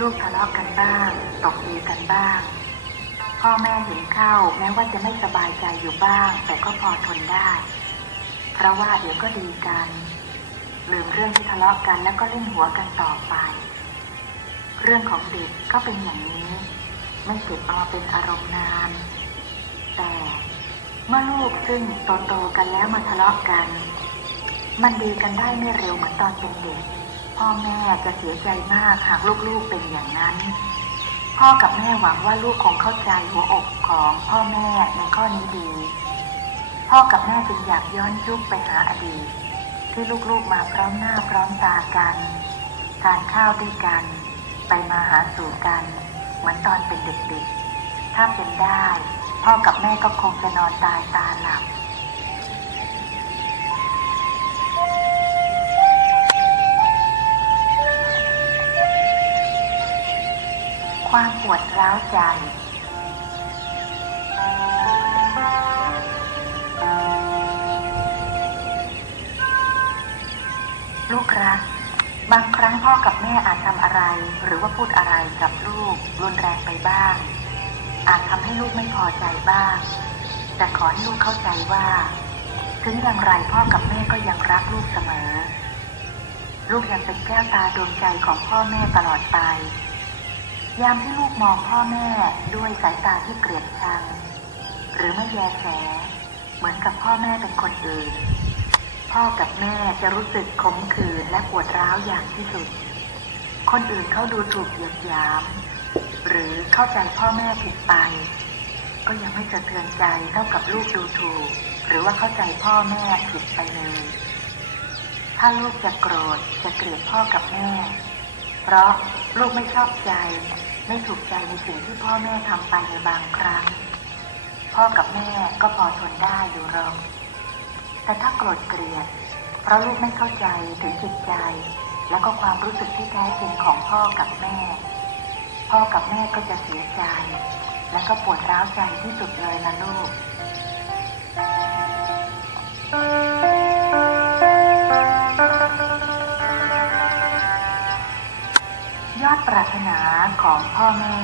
ลูกทะเลาะกันบ้าง ตกตีกันบ้าง พ่อแม่เห็นเข้าแม้ว่าจะไม่สบายใจอยู่บ้าง แต่ก็พอทนได้ เพราะว่าเดี๋ยวก็ดีกัน ลืมเรื่องที่ทะเลาะกันแล้วก็เล่นหัวกันต่อไป เรื่องของเด็กก็เป็นอย่างนี้ ไม่เก็บเอามาเป็นอารมณ์นาน แต่เมื่อลูกซึ่งโตๆกันแล้วมาทะเลาะกัน มันดีกันได้ไม่เร็วเหมือนตอนเป็นเด็ก พ่อแม่จะเสียใจมากหากลูกๆเป็นอย่างนั้น พ่อกับแม่หวังว่าลูกคงเข้าใจหัวอกของพ่อแม่ในข้อนี้ดี พ่อกับแม่จึงอยากย้อนยุคไปหาอดีต ที่ลูกๆมาพร้อมหน้าพร้อมตากันทานข้าวด้วยกัน ไปมาหาสู่กัน เหมือนตอนเป็นเด็กๆ ถ้าเป็นได้ พ่อกับแม่ก็คงจะนอนตายตาหลับ ความปวดร้าวใจ ลูกรัก บางครั้งพ่อกับแม่อาจทำอะไร หรือว่าพูดอะไรกับลูกรุนแรงไปบ้าง อาจทำให้ลูกไม่พอใจบ้าง แต่ขอให้ลูกเข้าใจว่า ถึงอย่างไรพ่อกับแม่ก็ยังรักลูกเสมอ ลูกยังเป็นแก้วตาดวงใจของพ่อแม่ตลอดไป ยามที่ลูกมองพ่อแม่ด้วยสายตาที่เกลียดชัง หรือไม่แยแส เหมือนกับพ่อแม่เป็นคนอื่น พ่อกับแม่จะรู้สึกขมขื่นและปวดร้าวอย่างที่สุด คนอื่นเขาดูถูกเหยียดหยาม หรือเข้าใจพ่อแม่ผิดไป ก็ยังไม่สะเทือนใจเท่ากับลูกดูถูก หรือว่าเข้าใจพ่อแม่ผิดไปเลย ถ้าลูกจะโกรธจะเกลียดพ่อกับแม่ เพราะลูกไม่ชอบใจ ไม่ถูกใจในสิ่งที่พ่อแม่ทำไปในบางครั้ง พ่อกับแม่ก็พอทนได้อยู่หรอกแต่ถ้าโกรธเกลียด เพราะลูกไม่เข้าใจถึงจิตใจ และก็ความรู้สึกที่แท้จริงของพ่อกับแม่ พ่อกับแม่ก็จะเสียใจ และก็ปวดร้าวใจที่สุดเลยนะลูก ยอดปรารถนาของพ่อแม่